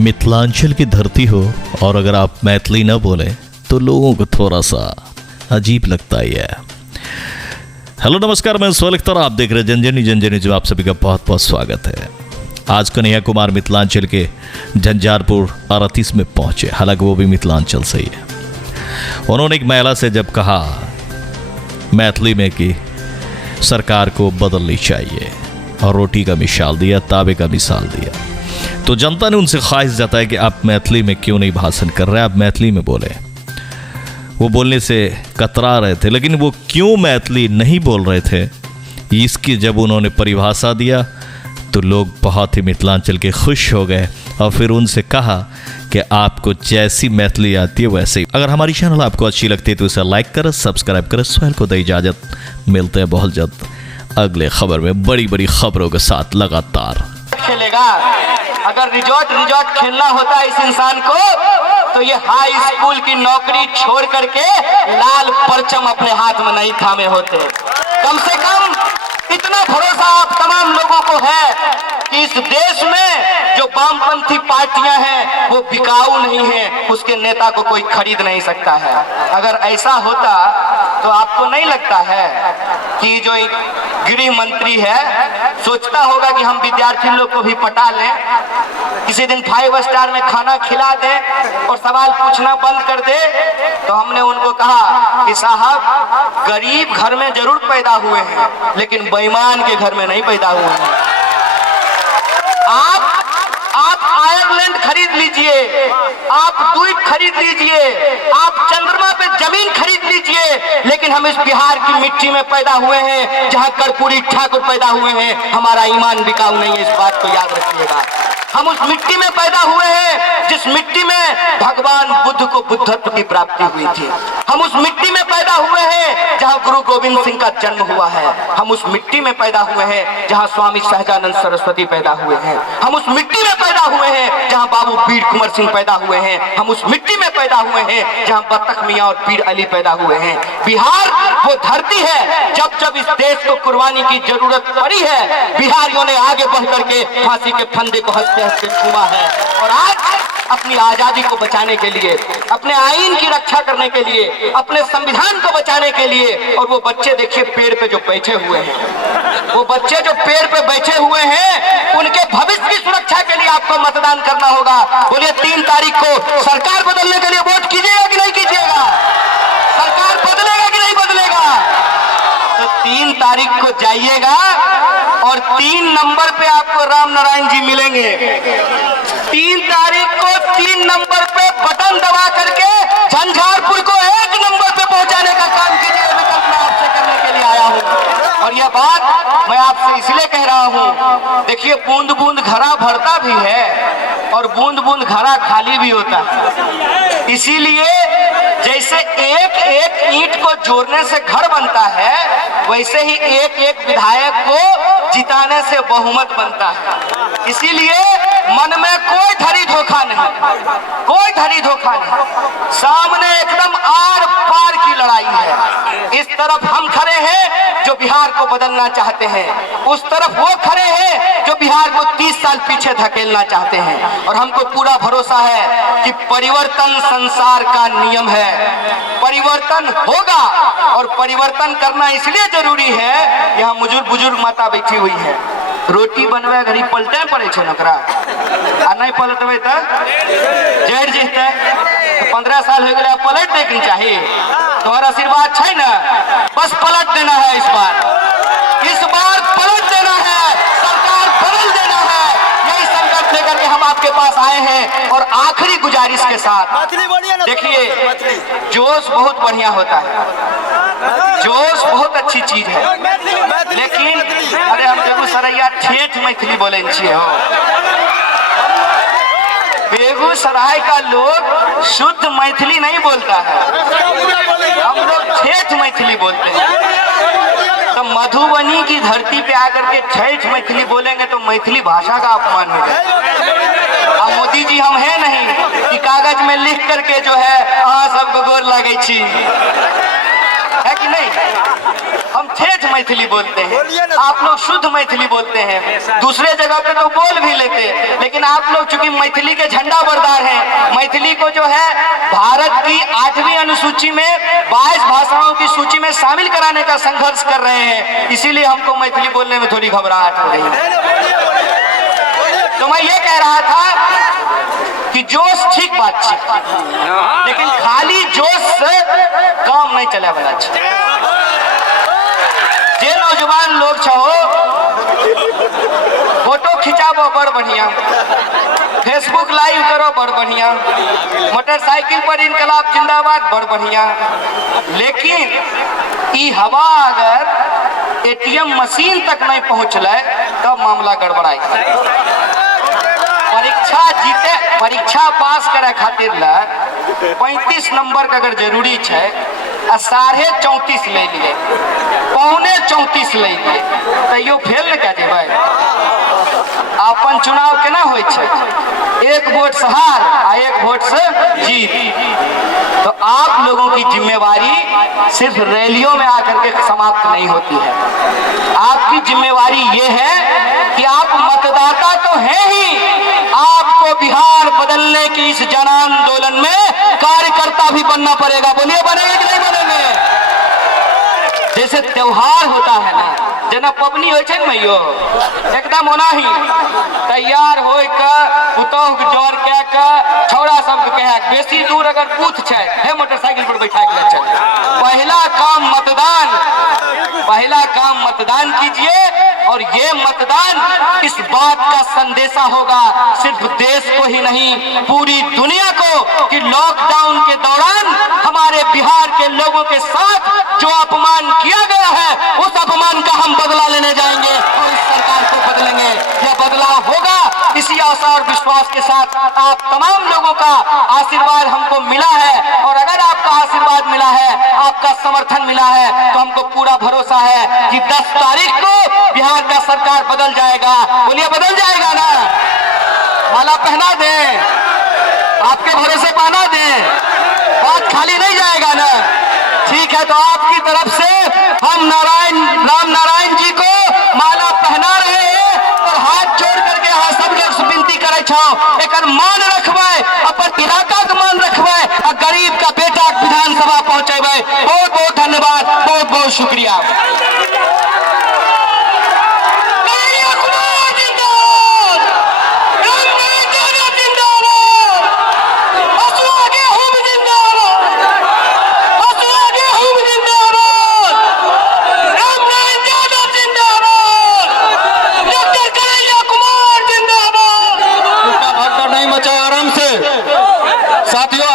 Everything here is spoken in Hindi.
मिथिलांचल की धरती हो और अगर आप मैथिली न बोलें तो लोगों को थोड़ा सा अजीब लगता ही है। हेलो नमस्कार, मैं स्व लिखता और आप देख रहे हैं जनजनी जो आप सभी का बहुत बहुत स्वागत है। आज कन्हैया कुमार मिथिलांचल के झंझारपुर 38 में पहुंचे, हालांकि वो भी मिथिलांचल से ही है। उन्होंने एक महिला से जब कहा मैथिली में कि सरकार को बदलनी चाहिए और रोटी का मिसाल दिया, ताबे का मिसाल दिया, तो जनता ने उनसे ख्वाहिश जताई कि आप मैथिली में क्यों नहीं भाषण कर रहे, आप मैथिली में बोले। वो बोलने से कतरा रहे थे, लेकिन वो क्यों मैथिली नहीं बोल रहे थे इसकी जब उन्होंने परिभाषा दिया तो लोग बहुत ही मिथिलांचल के खुश हो गए और फिर उनसे कहा कि आपको जैसी मैथिली आती है वैसे ही। अगर हमारी चैनल आपको अच्छी लगती है तो इसे लाइक करें, सब्सक्राइब करें। सोहेल को दे इजाज़त, मिलते हैं बहुत जल्द अगले खबर में बड़ी बड़ी खबरों के साथ लगातार। खेलेगा अगर रिजॉर्ट खेलना होता इस इंसान को तो ये हाई स्कूल की नौकरी छोड़ करके लाल परचम अपने हाथ में नहीं थामे होते। कम से कम इतना भरोसा आप तमाम लोगों को है कि इस देश में जो वामपंथी पार्टियां हैं वो बिकाऊ नहीं है, उसके नेता को कोई खरीद नहीं सकता है। अगर ऐसा होता तो आपको नहीं लगता है कि जो गृह मंत्री है सोचता होगा कि हम विद्यार्थी लोग को भी पटा लें, किसी दिन 5 स्टार में खाना खिला दें और सवाल पूछना बंद कर दे। तो हमने उनको कहा कि साहब गरीब घर में जरूर पैदा हुए हैं लेकिन बेईमान के घर में नहीं पैदा हुए हैं। आप आयरलैंड खरीद लीजिए, आप द्वीप खरीद लीजिए, आप चंद्रमा पे जमीन खरीद लीजिए, लेकिन हम इस बिहार की मिट्टी में पैदा हुए हैं जहां कर्पूरी ठाकुर पैदा हुए हैं। हमारा ईमान बिकाऊ नहीं है, इस बात को याद रखिएगा। हम उस मिट्टी में पैदा हुए हैं जिस मिट्टी में भगवान बुद्ध को बुद्धत्व की प्राप्ति हुई थी। हम उस मिट्टी में पैदा हुए हैं जहां गुरु गोविंद सिंह का जन्म हुआ है। हम उस मिट्टी में पैदा हुए हैं जहां स्वामी सहजानंद सरस्वती पैदा हुए हैं। हम उस मिट्टी में पैदा हुए हैं जहां बाबू वीर कुंवर सिंह पैदा हुए हैं। हम उस मिट्टी में पैदा हुए हैं जहां बतख मियां और पीर अली पैदा हुए हैं। बिहार वो धरती है जब जब इस देश को कुर्बानी की जरूरत पड़ी है, बिहारियों ने आगे बढ़ करके फांसी के फंदे को हंसते हंसते छुआ है। और आज अपनी आजादी को बचाने के लिए, अपने आईन की रक्षा करने के लिए, अपने संविधान को बचाने के लिए, और वो बच्चे देखिए पेड़ पे जो बैठे हुए हैं, वो बच्चे जो पेड़ पे बैठे हुए हैं, उनके भविष्य की सुरक्षा के लिए आपको मतदान करना होगा। बोलिए 3 तारीख को सरकार बदलने के लिए वोट कीजिएगा कि नहीं कीजिएगा? सरकार बदलेगा कि नहीं बदलेगा? तो 3 तारीख को जाइएगा और 3 नंबर पे आपको राम नारायण जी मिलेंगे। 3 तारीख को 3 नंबर पे बटन दबा करके झंझारपुर को 1 नंबर पे पहुंचाने का काम कीजिए। विकल्प मैं आपसे करने के लिए आया हूं और यह बात मैं आपसे इसलिए कह रहा हूं। देखिए बूंद बूंद घड़ा भरता भी है और बूंद बूंद घड़ा खाली भी होता है। इसीलिए जैसे एक एक ईंट को जोड़ने से घर बनता है, वैसे ही एक एक विधायक को जिताने से बहुमत बनता है। इसीलिए मन में कोई धरी धोखा नहीं, कोई धरी धोखा नहीं। सामने एकदम आर पार की लड़ाई है। इस तरफ हम खड़े हैं जो बिहार को बदलना चाहते हैं, उस तरफ वो खड़े हैं जो बिहार को 30 साल पीछे धकेलना चाहते हैं। और हमको पूरा भरोसा है कि परिवर्तन संसार का नियम है, परिवर्तन होगा। और परिवर्तन करना इसलिए जरूरी है, यहाँ बुजुर्ग माता बैठी हुई है, रोटी बनवे घड़ी पलटे पड़े छे नकरा, आ नहीं पलटवे तो जड़ जेते। 15 साल हो गए, पलट देनी चाहिए। तुम्हारा आशीर्वाद है ना, बस पलट देना है। इस बार पलट देना है, सरकार बदल देना है। यही संकल्प लेकर के हम आपके पास आए हैं। और आखिरी गुजारिश के साथ, देखिए जोश बहुत बढ़िया होता है, जोश बहुत अच्छी चीज है, लेकिन अरे हम बेगूसराय ठेठ मैथिली बोले हो। बेगूसराय का लोग शुद्ध मैथिली नहीं बोलता है, हम लोग ठेठ मैथिली बोलते हैं। तो मधुबनी की धरती पे आकर के ठेठ मैथिली बोलेंगे तो मैथिली भाषा का अपमान हो जाएगा। अब मोदी जी हम हैं नहीं कि कागज में लिख करके जो है सबको गोर लगे छी, है कि नहीं? हम ठेठ मैथिली बोलते हैं, आप लोग शुद्ध मैथिली बोलते हैं, दूसरे जगह पे तो बोल भी लेते, लेकिन आप लोग चूंकि मैथिली के झंडा बरदार हैं, मैथिली को जो है भारत की 8वीं अनुसूची में 22 भाषाओं की सूची में शामिल कराने का संघर्ष कर रहे हैं, इसीलिए हमको मैथिली बोलने में थोड़ी घबराहट हो रही है। तो मैं ये कह रहा था कि जोश ठीक बात है, लेकिन खाली जोश से काम नहीं चले वाला। जे नौजवान लोग छहो फोटो खिंचाबो बड़ बढ़िया, फेसबुक लाइव करो बड़ बढ़िया, मोटरसाइकिल पर इनकलाब जिंदाबाद बड़ बढ़िया, लेकिन ई हवा अगर एटीएम मशीन तक नहीं पहुंचले तब मामला गड़बड़ाई। परीक्षा जीते, परीक्षा पास करे खातिर ला 35 नंबर का अगर जरूरी है, 34.5 ले लिए, 34.5 ले लिए, तैयो फेल न कह देबै। अपन चुनाव केना होइ छै, 1 वोट से हार आ 1 वोट से जीत। तो आप लोगों की जिम्मेवारी सिर्फ रैलियों में आकर के समाप्त नहीं होती है, आपकी जिम्मेवारी ये है कि आप मतदाता तो हैं ही, आपको बिहार बदलने की इस जन आंदोलन में कार्यकर्ता भी बनना पड़ेगा। बोलिए बनेंगे कि नहीं बनेंगे? जैसे त्योहार होता है ना, जना पबनी हो मैयो एकदम होना ही तैयार हो पुतौह जोर के छौड़ा सबके कहे बेसी दूर अगर पूछ है हे मोटरसाइकिल पर बैठा के चल। पहला काम मतदान कीजिए, और ये मतदान इस बात का संदेशा होगा सिर्फ देश को ही नहीं पूरी दुनिया को कि लॉकडाउन के दौरान हमारे बिहार के लोगों के साथ जो अपमान किया गया है उस अपमान का हम बदला लेने जाएंगे और इस सरकार को बदलेंगे। यह बदलाव होगा, इसी आशा और विश्वास के साथ आप तमाम लोगों का आशीर्वाद हमको मिला है, और अगर आपका आशीर्वाद मिला है, आपका समर्थन मिला है, तो हमको पूरा भरोसा है कि 10 तारीख को बिहार का सरकार बदल जाएगा। बोलिए बदल जाएगा ना? माला पहना दे, आपके भरोसे पाना दे, बात खाली नहीं जाएगा ना? ठीक है, तो आपकी तरफ से हम राम नारायण जी को माला पहना रहे हैं और हाथ जोड़ करके हाँ सब लोग विनती करे छो एकर मान रखबे, अपन इलाका का मान रखबे, और गरीब का बेटा विधानसभा पहुंचेबे। बहुत बहुत धन्यवाद, बहुत बहुत शुक्रिया। साथियों